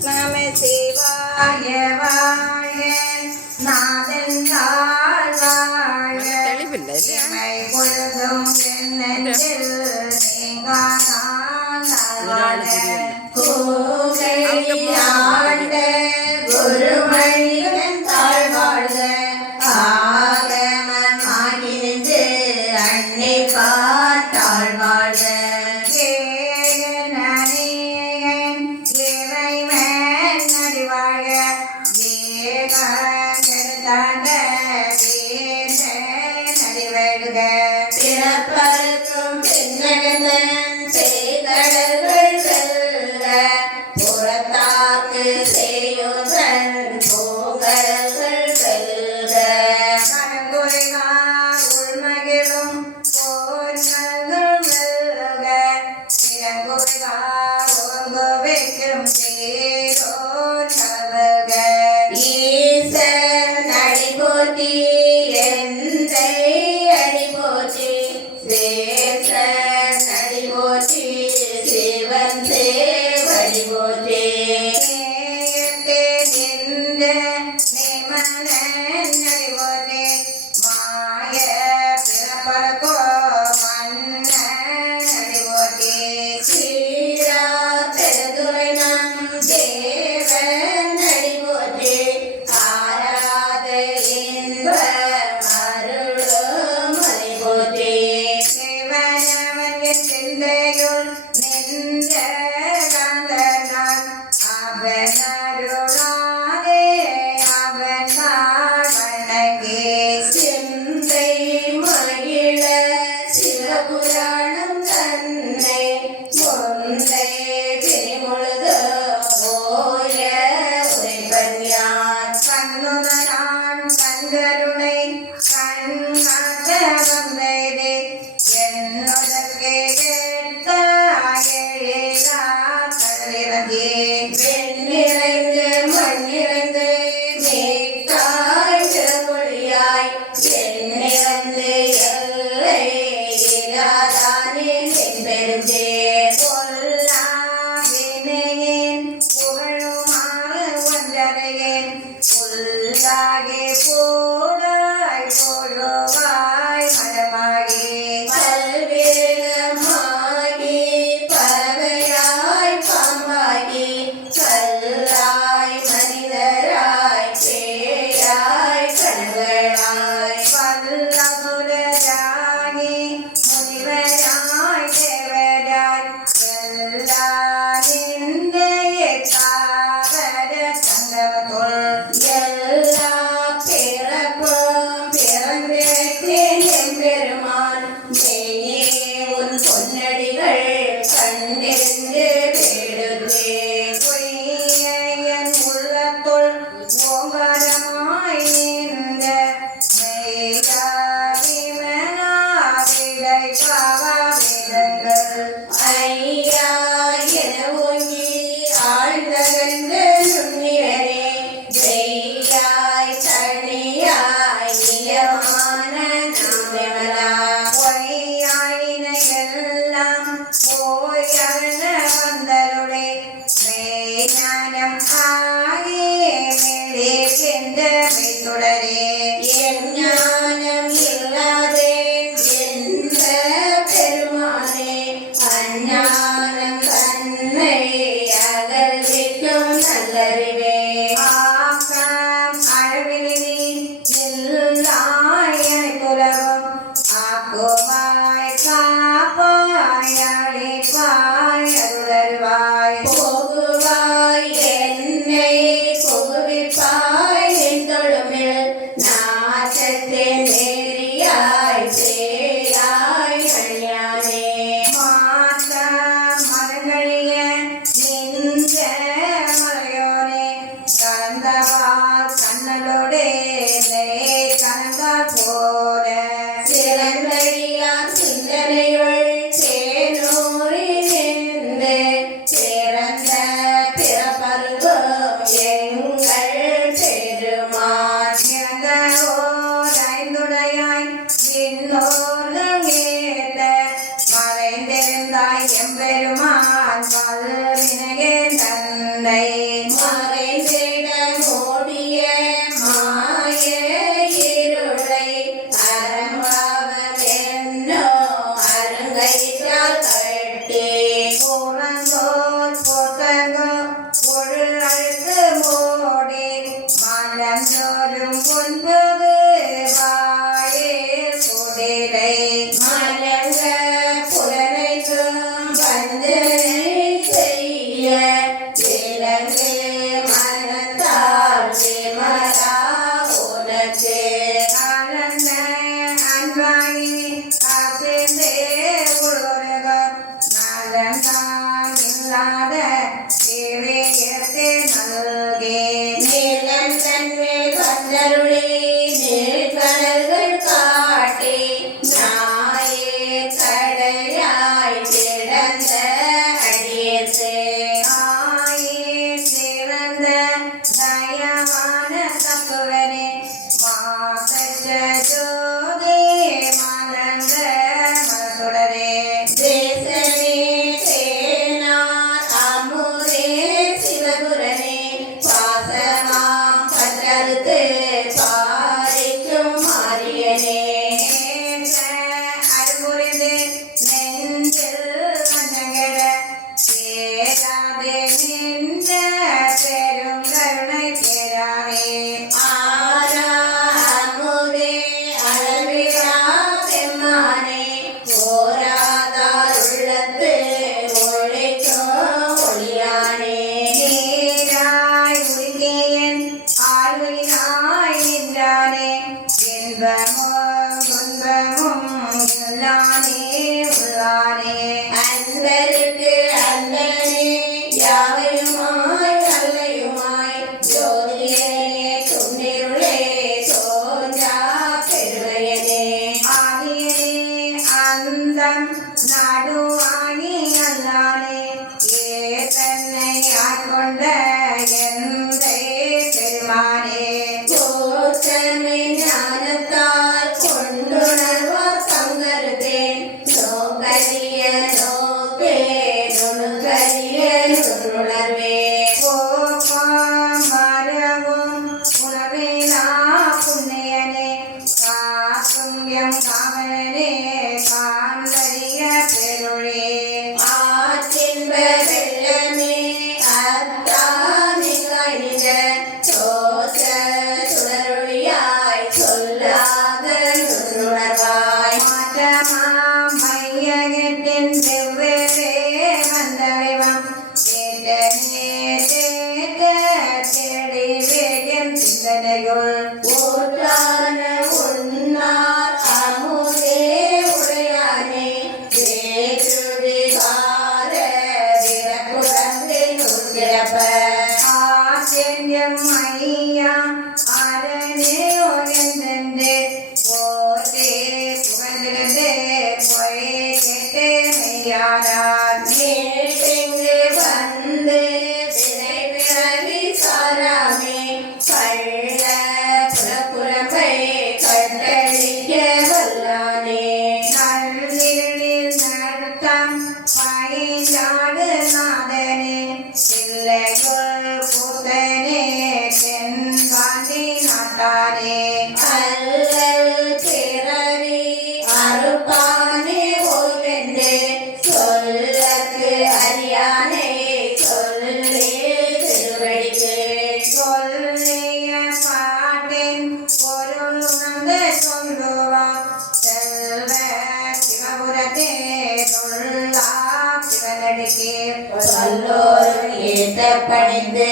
நம சிவாய வாழ்க நாதன் வாழ்க தெளிவில்லை பொழுதும் நெஞ்சில் நீங்காதான் கூகை ஆண்ட குருமணியன் தாழ்வாழ்க ஆகமமாகிருந்து அன்னை பார்த்தாழ்வாழ்க பிறப்பருக்கும் பின்னகந்தன் செய்கடல்கள் செல்க புறத்தாக்கு செய்யுதன் பூங்கடல்கள் செல்க கடங்குறைவார் உள்மகிழும் போர்கள் வெல்க இறங்குறைவார் ஓங்கு வைக்கும் சீரோர் கவல்க ஈசன் அடி போற்றி எம்பெருமான் வாழ்வினையே தந்தை ஆழ்ந்த எந்தை பெருமானே கோத்தமே ஞானத்தால் கொண்டுணர்வார் தங்கருதேன் நோக்கரிய நோக்கே நுணுக்கரிய நுண்ணுணர்வே போக்கம் வரவும் உணர்வினா புண்ணியனே காக்கும் எம் காவலனே காண்பறிய பெருளே ஆற்றின்ப வெள்ளமே அத்தாமிகாயின சோத்த சுடரொளியாய் சொல்லாத நுண்ணுணர்வாய் மாற்றமாம் மையகத்தின் வெவ்வேறே வந்தடைவம் தேட்டனே தேட்ட தேடி வேகம் சிந்தனையுள் ஊற்றான உன்னார் அமுதே உடையானே வேற்றுவிகார விடக்குழந்தை நுண்கிடப்ப ஆச்சரியம் ஐயா அரணேயோ என்றென்று போதே புகழ்ந்தே பொய் கேட்டே மெய்யானார் நேற்றெங்கு வந்து வினை பிறவி சாராமே கள்ள புறப்புறப்பை கட்டளிக்க வல்லானே நள்ளிரளில் நடத்தம் பயிலாடு நாதனே இல்லையுள் கூத்தனே தென்பாண்டி நாட்டானே அல்லல் பிறவி அறுப்பானே ஓய்வென்று சொல்லற்கு அறியானே சொல்லே திருவடிக்கு சொல்லிய பாட்டின் பொருள் உணர்ந்து சொல்லுவார் செல்வ சிவபுரத்தே சொல்லா சிவனடிக்கே வல்லோரும் ஏத்த பணிந்து